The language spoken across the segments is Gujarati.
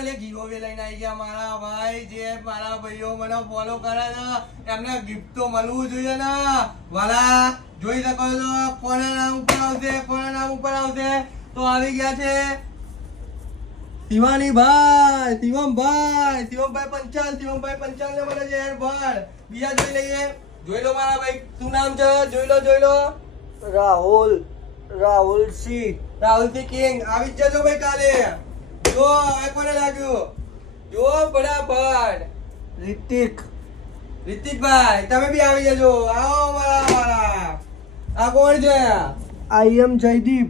એટલે ગીવો લઈને આવી ગયા મારા ભાઈ. જે મારા ભાઈઓ મને ફોલો કરે છે એમને ગિફ્ટ તો મળવું જોઈએ ને વાલા. જોઈ શકો છો કોના નામ ઉપર આવશે, કોના નામ ઉપર આવશે. તો આવી ગયા છે શિવાનીભાઈ, શિવમભાઈ પંચાલ ને મળે છે એરબડ. બીજા જોઈ લઈએ. જોઈ લો મારા ભાઈ, શું નામ છે? જોઈ લો. રાહુલ સિંહ કિંગ. આવી જ જજો ભાઈ કાલે. જો હવે કોને લાગ્યું? જો ફટાફટ. રિતિકભાઈ તમે બી આવી જજો. આવો મારા. આ કોણ છે? આઈ એમ જયદીપ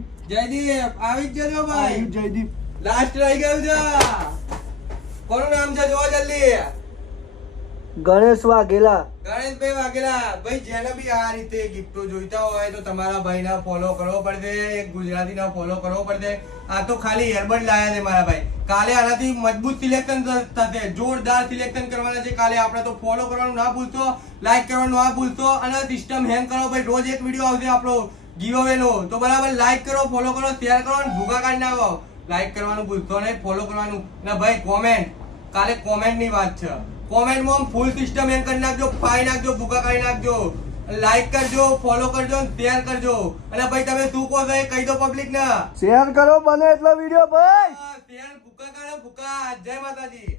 આવી જ જજો ભાઈ. જયદીપ લાસ્ટ રહી ગયું છે. કોનું નામ છે? જો જલ્દી. ગણેશ વાઘેલા. ગણેશભાઈ વાઘેલા. ભાઈ જેને બી આ રીતે ગિફ્ટો જોઈતા હોય તો તમારા ભાઈને ફોલો કરવો પડશે. એક ગુજરાતીને ફોલો કરવો પડશે. આ તો ખાલી એરબડ લાયા છે મારા ભાઈ. કાલે આનાથી મજબૂત સિલેક્શન થશે. જોરદાર સિલેક્શન કરવાના છે કાલે. આપણે તો ફોલો કરવાનું ના ભૂલશો, લાઈક કરવાનું ના ભૂલશો અને સિસ્ટમ હેંગ કરો ભાઈ. રોજ એક વિડીયો આવશે આપણો ગીવ નો. તો બરાબર લાઈક કરો, ફોલો કરો, શેર કરો અને ભૂખા કાઢી નાખો. લાઈક કરવાનું ભૂલશો નહીં, ફોલો કરવાનું. અને ભાઈ કોમેન્ટ, કાલે કોમેન્ટ ની વાત છે. કોમેન્ટમાં ફૂલ સિસ્ટમ એમ કરી નાખજો, પાઈ નાખજો, ભૂકા કરી નાખજો. લાઈક કરજો, ફોલો કરજો, શેર કરજો. અને ભાઈ તમે શું કહો છો એ કહી દો પબ્લિક ને. શેર કરો બને એટલો વિડીયો ભાઈ. શેર ભૂકા કાઢો, ભૂકા. જય માતાજી.